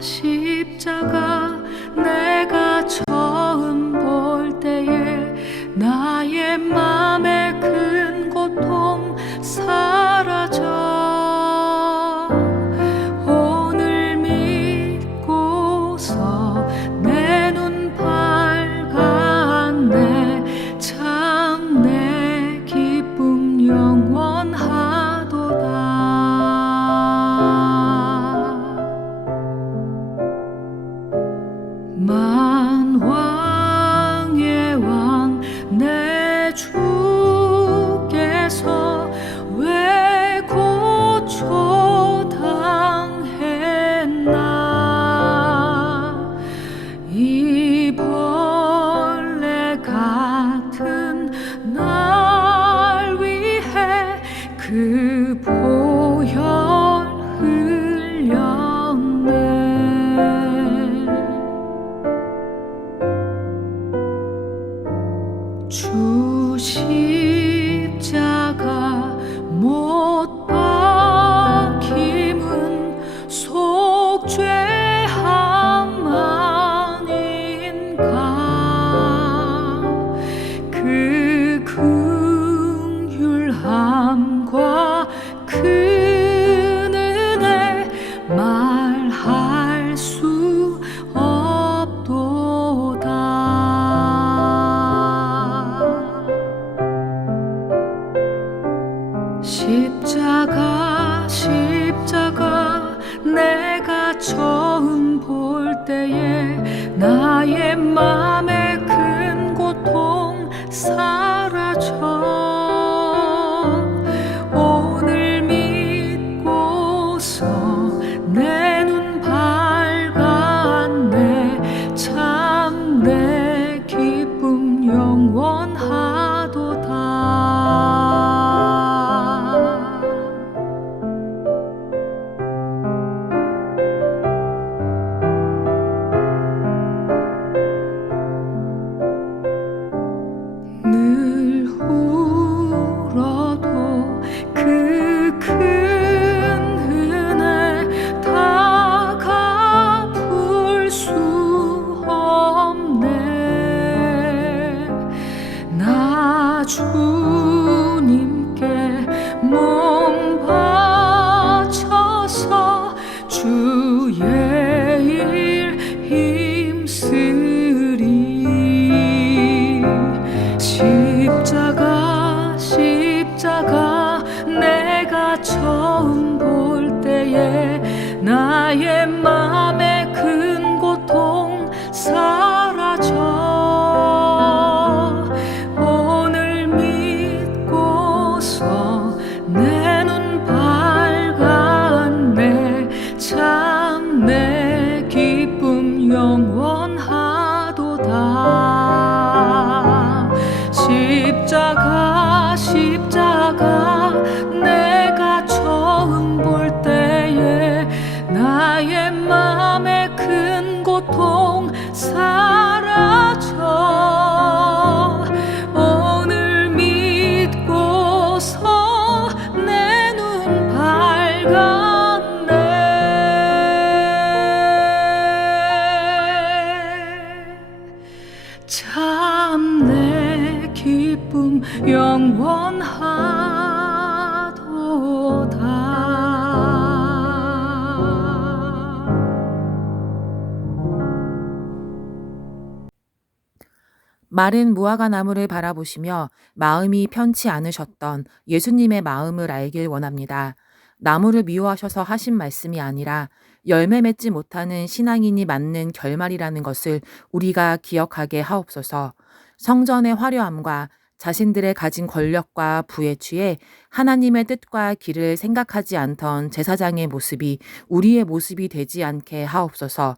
십자가 내가 처음 볼 때에 나의 맘의 큰 고통 사라져 오늘 믿고서 내 눈 밝았네 참 내 기쁨 영원하도다 만왕의 왕 내 주께서 왜 고초당했나 이 벌레 같은 날 위해 그 보혈 흘렸네 주 십자가 못 박힘은 속죄함 아닌가 그 긍휼함과 큰 은혜 말할 수 없도다 십자가 내가 처음 볼 때에 나의 맘의 큰 고통 사라져 오늘 믿고서 내 눈 밝았네 참 내 기쁨 영원하도다 늘 울어도 그 큰 은혜 다 갚을 수 없네 나 주님께 몸 바쳐서 주의 일 힘쓰리 십자가 내가 처음 볼 때에 나의 맘의 큰 고통 사라져 오늘 믿고서 내 눈 밝았네 참 내 기쁨 영원하도다 십자가 내가 처음 볼 때에 나의 맘의 큰 고통 사라져 오늘 믿고서 내 눈 밝았네 참 내 기쁨 영원하도다 마른 무화과 나무를 바라보시며 마음이 편치 않으셨던 예수님의 마음을 알길 원합니다. 나무를 미워하셔서 하신 말씀이 아니라 열매 맺지 못하는 신앙인이 맞는 결말이라는 것을 우리가 기억하게 하옵소서. 성전의 화려함과 자신들의 가진 권력과 부에 취해 하나님의 뜻과 길을 생각하지 않던 제사장의 모습이 우리의 모습이 되지 않게 하옵소서.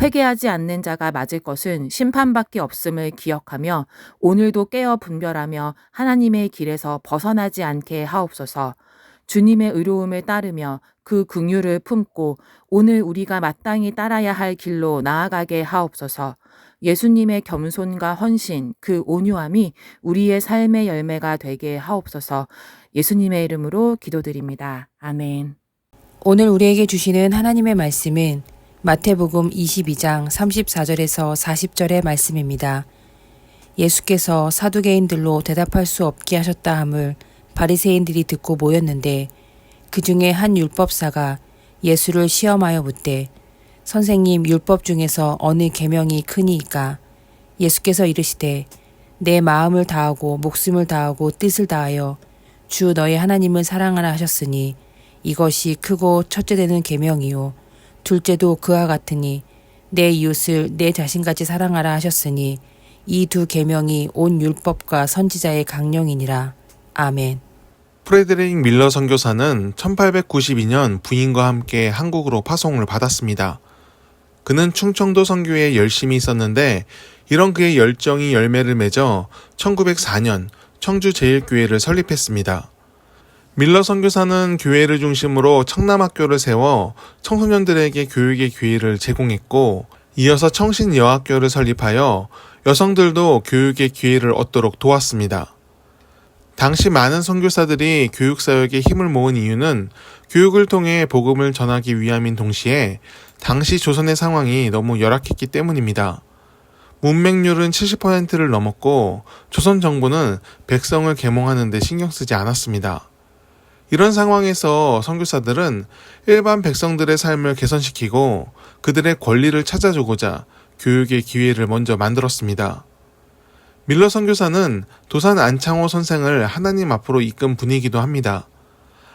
회개하지 않는 자가 맞을 것은 심판밖에 없음을 기억하며 오늘도 깨어 분별하며 하나님의 길에서 벗어나지 않게 하옵소서. 주님의 의로움을 따르며 그 긍휼을 품고 오늘 우리가 마땅히 따라야 할 길로 나아가게 하옵소서. 예수님의 겸손과 헌신, 그 온유함이 우리의 삶의 열매가 되게 하옵소서. 예수님의 이름으로 기도드립니다. 아멘. 오늘 우리에게 주시는 하나님의 말씀은 마태복음 22장 34절에서 40절의 말씀입니다. 예수께서 사두개인들로 대답할 수 없게 하셨다 함을 바리새인들이 듣고 모였는데 그 중에 한 율법사가 예수를 시험하여 묻되 선생님, 율법 중에서 어느 계명이 크니이까? 예수께서 이르시되 내 마음을 다하고 목숨을 다하고 뜻을 다하여 주 너의 하나님을 사랑하라 하셨으니 이것이 크고 첫째 되는 계명이요 둘째도 그와 같으니 내 이웃을 내 자신같이 사랑하라 하셨으니 이 두 계명이 온 율법과 선지자의 강령이니라. 아멘. 프레드릭 밀러 선교사는 1892년 부인과 함께 한국으로 파송을 받았습니다. 그는 충청도 선교에 열심히 있었는데 이런 그의 열정이 열매를 맺어 1904년 청주제일교회를 설립했습니다. 밀러 선교사는 교회를 중심으로 청남학교를 세워 청소년들에게 교육의 기회를 제공했고 이어서 청신여학교를 설립하여 여성들도 교육의 기회를 얻도록 도왔습니다. 당시 많은 선교사들이 교육사역에 힘을 모은 이유는 교육을 통해 복음을 전하기 위함인 동시에 당시 조선의 상황이 너무 열악했기 때문입니다. 문맹률은 70%를 넘었고 조선 정부는 백성을 계몽하는 데 신경 쓰지 않았습니다. 이런 상황에서 선교사들은 일반 백성들의 삶을 개선시키고 그들의 권리를 찾아주고자 교육의 기회를 먼저 만들었습니다. 밀러 선교사는 도산 안창호 선생을 하나님 앞으로 이끈 분이기도 합니다.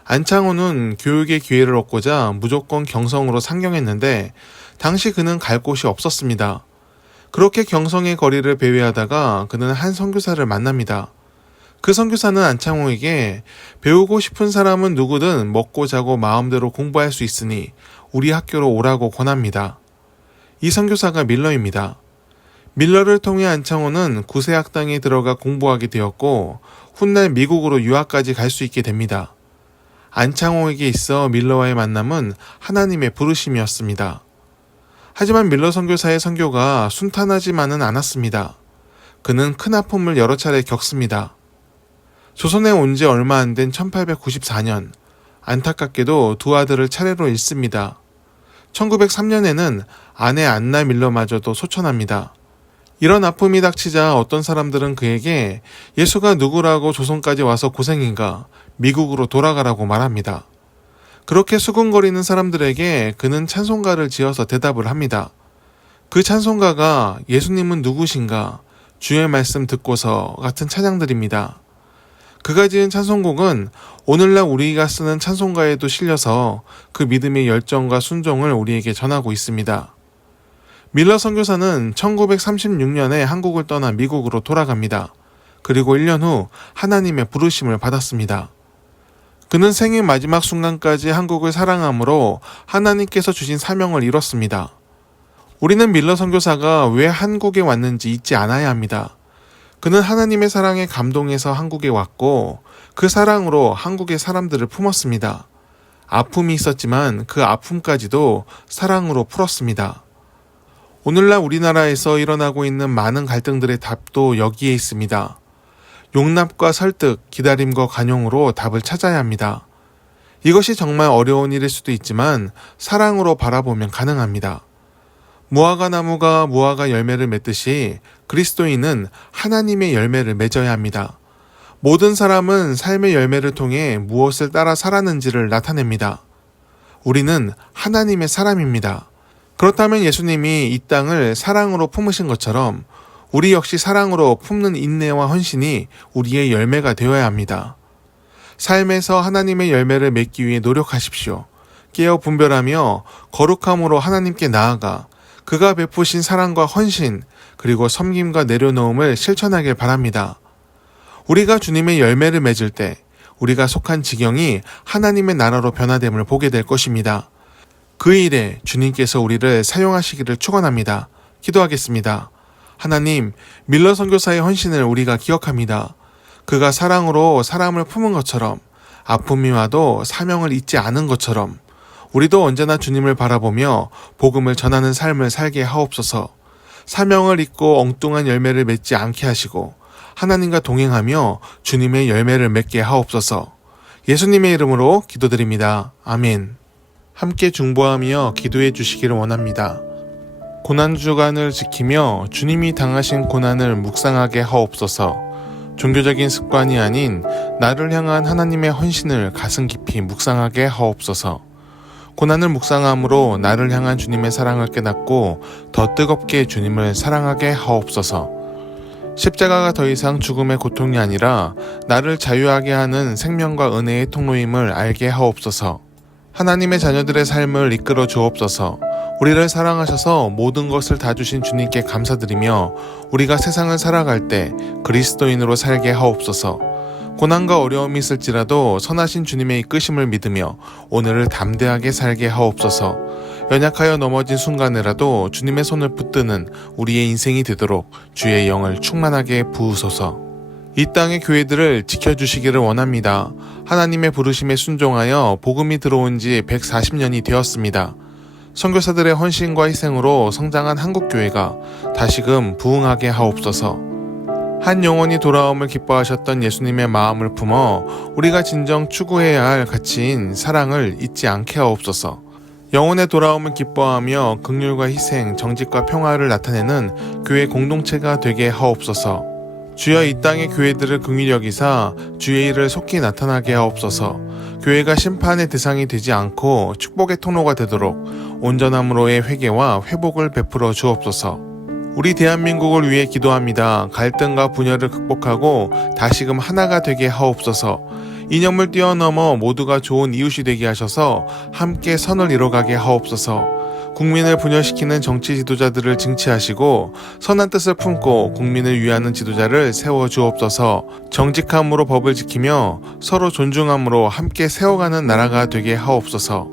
안창호는 교육의 기회를 얻고자 무조건 경성으로 상경했는데 당시 그는 갈 곳이 없었습니다. 그렇게 경성의 거리를 배회하다가 그는 한 선교사를 만납니다. 그 선교사는 안창호에게 배우고 싶은 사람은 누구든 먹고 자고 마음대로 공부할 수 있으니 우리 학교로 오라고 권합니다. 이 선교사가 밀러입니다. 밀러를 통해 안창호는 구세학당에 들어가 공부하게 되었고 훗날 미국으로 유학까지 갈 수 있게 됩니다. 안창호에게 있어 밀러와의 만남은 하나님의 부르심이었습니다. 하지만 밀러 선교사의 선교가 순탄하지만은 않았습니다. 그는 큰 아픔을 여러 차례 겪습니다. 조선에 온 지 얼마 안 된 1894년, 안타깝게도 두 아들을 차례로 잃습니다. 1903년에는 아내 안나 밀러마저도 소천합니다. 이런 아픔이 닥치자 어떤 사람들은 그에게 예수가 누구라고 조선까지 와서 고생인가 미국으로 돌아가라고 말합니다. 그렇게 수군거리는 사람들에게 그는 찬송가를 지어서 대답을 합니다. 그 찬송가가 예수님은 누구신가, 주의 말씀 듣고서 같은 찬양들입니다. 그가 지은 찬송곡은 오늘날 우리가 쓰는 찬송가에도 실려서 그 믿음의 열정과 순종을 우리에게 전하고 있습니다. 밀러 선교사는 1936년에 한국을 떠나 미국으로 돌아갑니다. 그리고 1년 후 하나님의 부르심을 받았습니다. 그는 생의 마지막 순간까지 한국을 사랑함으로 하나님께서 주신 사명을 이뤘습니다. 우리는 밀러 선교사가 왜 한국에 왔는지 잊지 않아야 합니다. 그는 하나님의 사랑에 감동해서 한국에 왔고 그 사랑으로 한국의 사람들을 품었습니다. 아픔이 있었지만 그 아픔까지도 사랑으로 풀었습니다. 오늘날 우리나라에서 일어나고 있는 많은 갈등들의 답도 여기에 있습니다. 용납과 설득, 기다림과 관용으로 답을 찾아야 합니다. 이것이 정말 어려운 일일 수도 있지만 사랑으로 바라보면 가능합니다. 무화과 나무가 무화과 열매를 맺듯이 그리스도인은 하나님의 열매를 맺어야 합니다. 모든 사람은 삶의 열매를 통해 무엇을 따라 살았는지를 나타냅니다. 우리는 하나님의 사람입니다. 그렇다면 예수님이 이 땅을 사랑으로 품으신 것처럼 우리 역시 사랑으로 품는 인내와 헌신이 우리의 열매가 되어야 합니다. 삶에서 하나님의 열매를 맺기 위해 노력하십시오. 깨어 분별하며 거룩함으로 하나님께 나아가 그가 베푸신 사랑과 헌신 그리고 섬김과 내려놓음을 실천하길 바랍니다. 우리가 주님의 열매를 맺을 때 우리가 속한 지경이 하나님의 나라로 변화됨을 보게 될 것입니다. 그 일에 주님께서 우리를 사용하시기를 축원합니다. 기도하겠습니다. 하나님, 밀러 선교사의 헌신을 우리가 기억합니다. 그가 사랑으로 사람을 품은 것처럼 아픔이 와도 사명을 잊지 않은 것처럼 우리도 언제나 주님을 바라보며 복음을 전하는 삶을 살게 하옵소서. 사명을 잊고 엉뚱한 열매를 맺지 않게 하시고 하나님과 동행하며 주님의 열매를 맺게 하옵소서. 예수님의 이름으로 기도드립니다. 아멘. 함께 중보하며 기도해 주시기를 원합니다. 고난주간을 지키며 주님이 당하신 고난을 묵상하게 하옵소서. 종교적인 습관이 아닌 나를 향한 하나님의 헌신을 가슴 깊이 묵상하게 하옵소서. 고난을 묵상함으로 나를 향한 주님의 사랑을 깨닫고 더 뜨겁게 주님을 사랑하게 하옵소서. 십자가가 더 이상 죽음의 고통이 아니라 나를 자유하게 하는 생명과 은혜의 통로임을 알게 하옵소서. 하나님의 자녀들의 삶을 이끌어 주옵소서. 우리를 사랑하셔서 모든 것을 다 주신 주님께 감사드리며 우리가 세상을 살아갈 때 그리스도인으로 살게 하옵소서. 고난과 어려움이 있을지라도 선하신 주님의 이끄심을 믿으며 오늘을 담대하게 살게 하옵소서. 연약하여 넘어진 순간에라도 주님의 손을 붙드는 우리의 인생이 되도록 주의 영을 충만하게 부으소서. 이 땅의 교회들을 지켜주시기를 원합니다. 하나님의 부르심에 순종하여 복음이 들어온 지 140년이 되었습니다. 선교사들의 헌신과 희생으로 성장한 한국교회가 다시금 부흥하게 하옵소서. 한 영혼이 돌아옴을 기뻐하셨던 예수님의 마음을 품어 우리가 진정 추구해야 할 가치인 사랑을 잊지 않게 하옵소서. 영혼의 돌아옴을 기뻐하며 긍휼과 희생, 정직과 평화를 나타내는 교회 공동체가 되게 하옵소서. 주여 이 땅의 교회들을 긍휼히 여기사 주의 일을 속히 나타나게 하옵소서. 교회가 심판의 대상이 되지 않고 축복의 통로가 되도록 온전함으로의 회개와 회복을 베풀어 주옵소서. 우리 대한민국을 위해 기도합니다. 갈등과 분열을 극복하고 다시금 하나가 되게 하옵소서. 이념을 뛰어넘어 모두가 좋은 이웃이 되게 하셔서 함께 선을 이뤄가게 하옵소서. 국민을 분열시키는 정치 지도자들을 징치하시고 선한 뜻을 품고 국민을 위하는 지도자를 세워주옵소서. 정직함으로 법을 지키며 서로 존중함으로 함께 세워가는 나라가 되게 하옵소서.